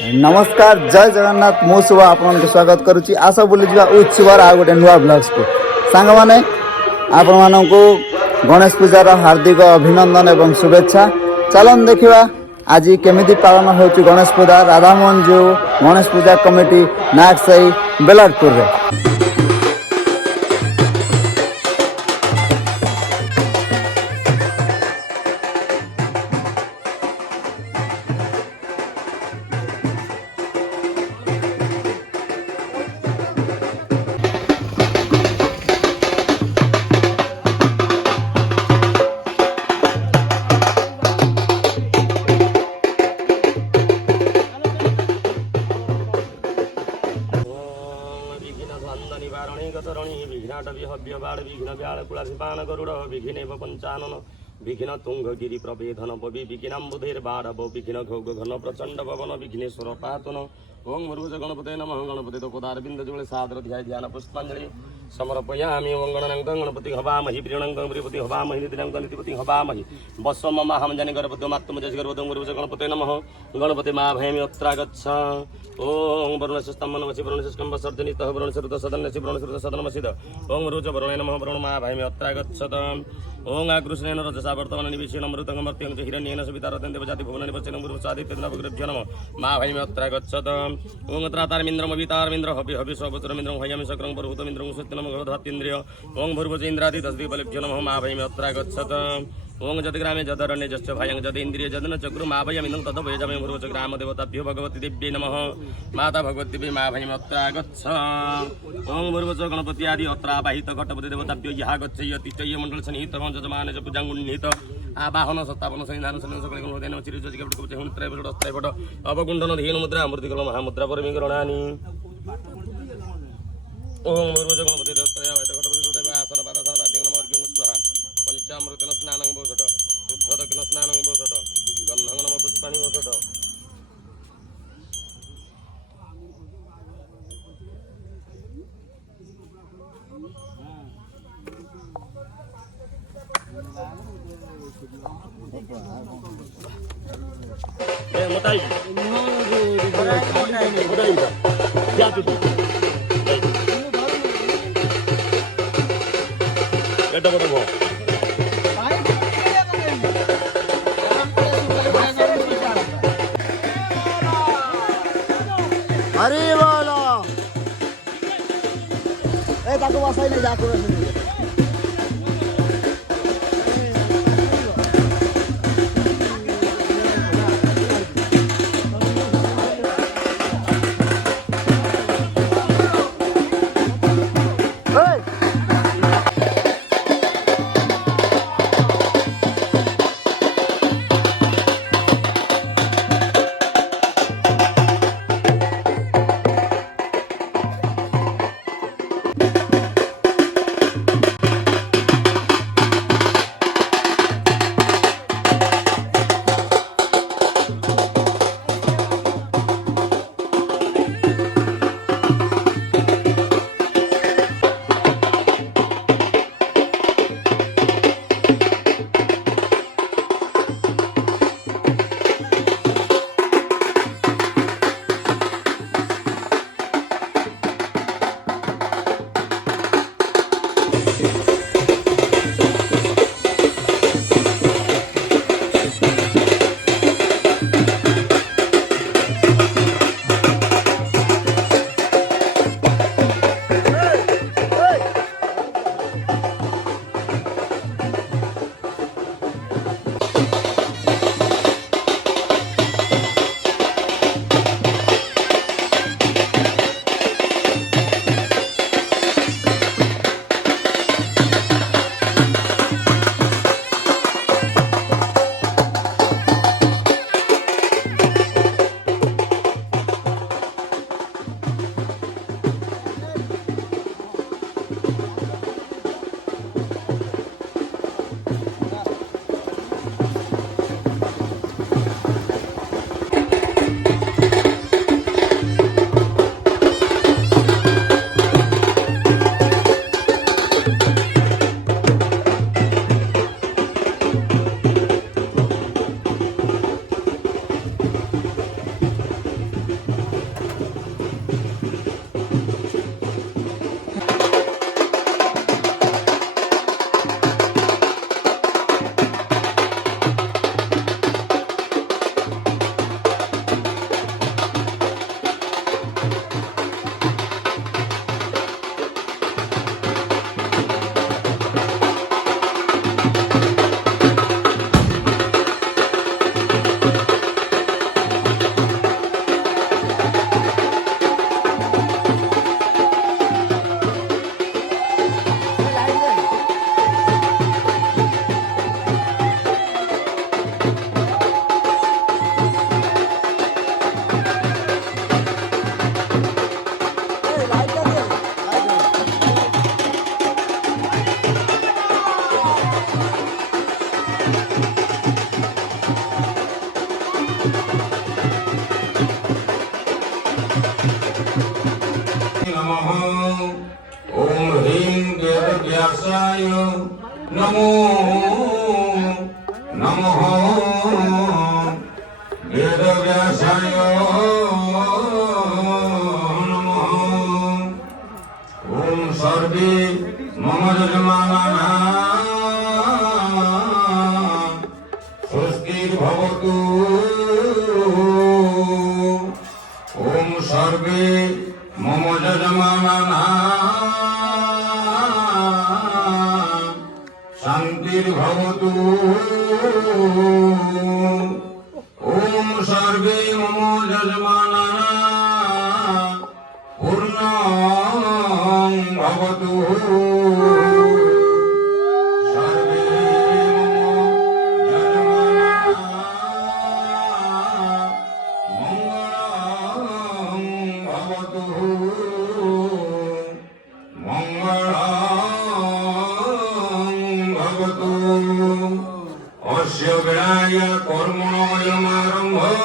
नमस्कार जय जगन्नाथ मु शुभ आपन स्वागत करुच्ची आशा बुली जा उत्सवर आ गोटे नुआ ब्लग्स को सांग माने आपण मानकु गणेश पूजार हार्दिक अभिनंदन एवं शुभेच्छा। चलन देखिवा आज केमिति पालन होची गणेश पूजा राधामोहन जो गणेश पूजा कमिटी नागसाई बेलाटपुर रे। विघ्न पंचानन विघ्न तुंगगिरी प्रभेदन पवि विघ्नाबुधेर बाढ़व विघ्न घोग घन प्रचंड पवन विघ्नेश्वर पातन ओं मुरुज गणपते नमः गणपति तो पदारविंद जुगले सादर ध्याय ध्यान पुष्पांजलि समर्पयामि ओं गणनां गणपति हवामहि प्रियणं गणपति हवामहि नितिनं गणपति हवामहि वस्व मम हम जनि गर्भतो मातृमजस गर्भतो मुरुज गणपते नमः गणपति मा भयमि अत्र गच्छ ओं वरुणस्तम्भन वसि वरुणस्कंभ सर्जनितः वरुणसरुत सदनसि वरुणसरुत सदनमसिद ओं रुच वरुणे नमः वरुण मा भयमि अत्र गच्छत ओं आकृष्णेन रजसा वर्तमान निवेशेन मृतं मर्त्यं च हिरण्येन सवितारतं देवजाति भुवनानि पश्यनं गुरुसादित्यनवग्रभ्यो नमः मा भयमि अत्र गच्छत ओं त्रातारमिन्द्रं अवितारमिन्द्र हवि हवि स्वपुत्रमिन्द्रं हयामि सक्रं परभूतमिन्द्रं सत्यनमः भगवद्भक्तीन्द्रिय ओं भूर्भुजेन्द्रादितस्दिबलेभ्यो नमः मा भयमि अत्र गच्छत ओं जदग्रामे जदरण्ये जश्च भयं जदेन्द्रिय जदन चक्रु मा भयमिदं तदभयजमे भूर्वच ग्राम देवताभ्यो भगवती देव्यै नमः माता भगवती मा भयमि अत्र गच्छ ओं भूर्वच गणपति आदि अत्र आवाहित घटपति देवताभ्यो यः गच्छयति चय्य मण्डल सन्निहित यजमान च पूजाङ्गुन्निहित आवाहन सत्तापन सन्निधान सन्निधान सकल गुणोदयन चिरजजिकपट हुणत्रय पट अस्तय पट अवगुण्डन धेनु मुद्रा अमृतिकल महामुद्रा परमि गणानि ओं भूर्वच गणपति देवताय आवाहित घटपति देवताय आसन पाद सर्वाद्यं नमः अर्घ्यं स्वाहा पंचामृतेन स्नानं भूषट शुद्धदकिन स्नानं भूषट गन्धं नम पुष्पाणि भूषट मोटाई क्या तुझे बेटा बड़ा भाव अरे बोलो ए ताको बसाई नहीं जाको नमः ॐ ह्रीं वेदव्यासाय नमो नमः वेदव्यासाय नमः ॐ सर्वे मम यजमानाः स्वस्तिर्भवतु ॐ सर्वे मम यजमानाः शान्तिर्भवतु ॐ सर्वे मम यजमानाः पूर्णं भवतु सर्वे मम यजमानाः मङ्गलं भवतु मङ्गलं भवतु अस्य विनाय कर्मणोऽयमारम्भः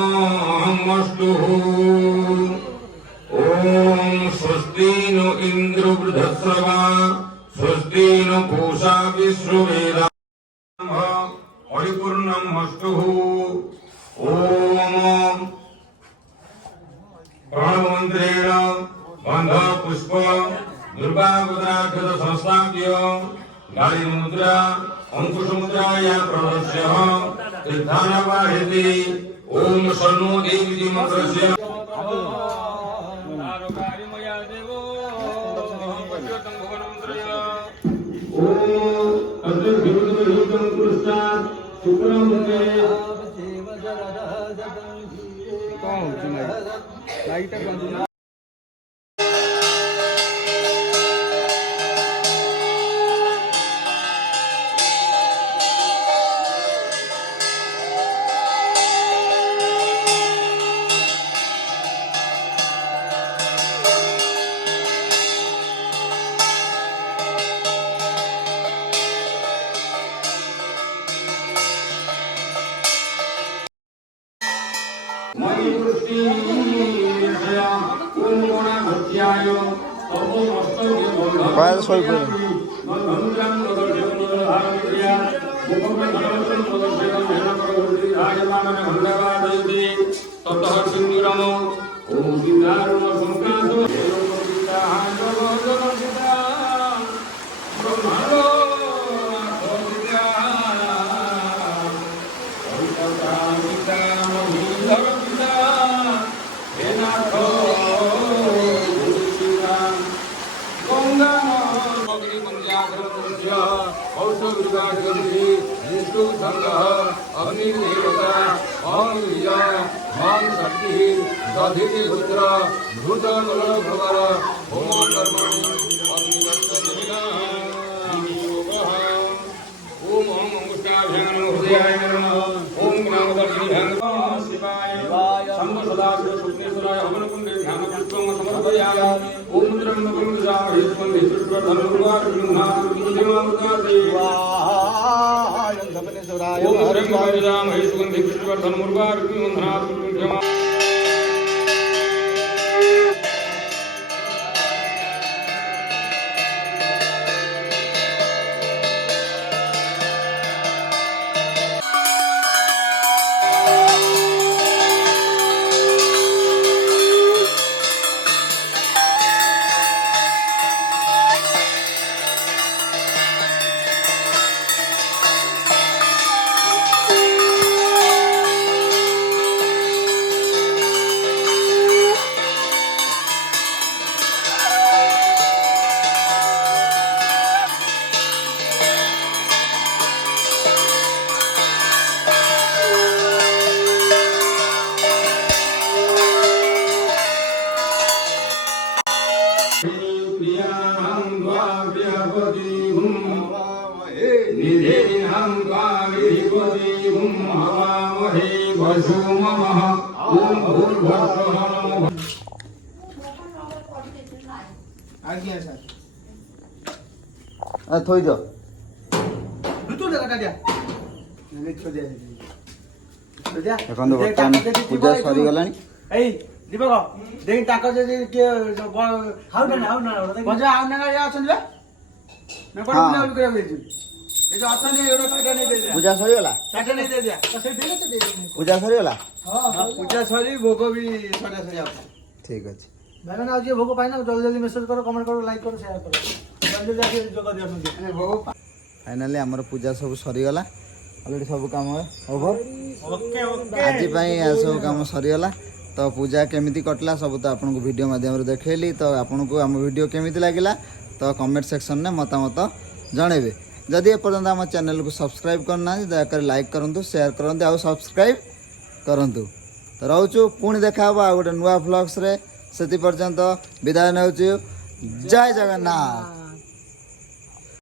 परिपूर्णमस्तु ॐ स्वस्ति नो इन्द्रो वृद्धश्रवा स्वस्ति नो पूषा विश्ववेदाः परिपूर्णमस्तु ॐ प्रणवमन्त्रेण बन्धपुष्प दुर्गामुद्राक्षत संस्थाप्य गालिमुद्रा अंकुशमुद्राया प्रदर्श्य तीर्थानवाहिति ॐ शन्नो देवी मन्त्रस्य पायल सोई पड़े अग्निदेवता अग्निया मां शक्ति दधिति पुत्र भूतमल भवर होम कर्मणि अग्निवत्सदिना योगः ओम ओम अंगुष्ठाभ्यां हृदयाय नमः ओम ज्ञानदर्शिभ्यां शिवाय शंभ सदाशिव शुक्लेश्वराय हवनकुण्डेभ्यां पुष्पं समर्पयामि ओम त्र्यम्बकं यजामहे सुगन्धिं पुष्टिवर्धनमुर्वारुकं ओम त्र्यम्बकं यजामहे सुगन्धिं पुष्टिवर्धनमुर्वारुकं वन्दनात् थोई दो ऋतु लगा दिया नहीं छोड़ दिया ଦେଖନ୍ତୁ ବର୍ତ୍ତମାନ ପୂଜା ସରିଗଲାଣି। ଏଇ ଦୀପକ ଦେଖି ତାଙ୍କର ଯଦି କିଏ ଗଜା ଆଉ ନା ଅଛନ୍ତି ବା ନା କୁଆଡେ ବୁଲାବୁଲି କରିବାକୁ ଯାଇଛୁ? ଏ ଯୋଉ ଅଛନ୍ତି ଏଗୁଡା ଚାରିଟା ନେଇ ଦେଇଦିଆ। ପୂଜା ସରିଗଲା? ଚାରିଟା ନେଇ ଦେଇଦିଆ। ପୂଜା ସରିଗଲା? ପୂଜା ସରି ଭୋଗ ବି ସରିଆ ସରିଆ ଠିକ ଅଛି। ଭାଇମାନେ ଆଉ ଯିଏ ଭୋଗ ପାଇନା ଜଲ୍ଦି ଜଲ୍ଦି ମେସେଜ କର, କମେଣ୍ଟ କର, ଲାଇକ୍ କର, ସେୟାର କର, ଜଲ୍ଦି ଜଲ୍ଦି ଆସି ଯୋଗ ଦିଅନ୍ତୁ। ଭୋଗ ଫାଇନାଲି ଆମର ପୂଜା ସବୁ ସରିଗଲା। ଅଲରେଡ଼ି ସବୁ କାମ ଓଭର। ଓକେ ଓକେ ଆଜି ପାଇଁ ସବୁ କାମ ସରିଗଲା। ତ ପୂଜା କେମିତି କଟିଲା ସବୁ ତ ଆପଣଙ୍କୁ ଭିଡ଼ିଓ ମାଧ୍ୟମରେ ଦେଖେଇଲି। ତ ଆପଣଙ୍କୁ ଆମ ଭିଡ଼ିଓ କେମିତି ଲାଗିଲା ତ କମେଣ୍ଟ ସେକ୍ସନରେ ମତାମତ ଜଣେଇବେ। ଯଦି ଏପର୍ଯ୍ୟନ୍ତ ଆମ ଚ୍ୟାନେଲକୁ ସବସ୍କ୍ରାଇବ୍ କରିନାହାନ୍ତି ଦୟାକରି ଲାଇକ୍ କରନ୍ତୁ, ସେୟାର କରନ୍ତୁ ଆଉ ସବସ୍କ୍ରାଇବ୍ କରନ୍ତୁ। ତ ରହୁଛୁ, ପୁଣି ଦେଖା ହେବ ଆଉ ଗୋଟେ ନୂଆ ଭ୍ଲଗ୍ସରେ। ସେଥି ପର୍ଯ୍ୟନ୍ତ ବିଦାୟ ନେଉଛୁ। ଜୟ ଜଗନ୍ନାଥ।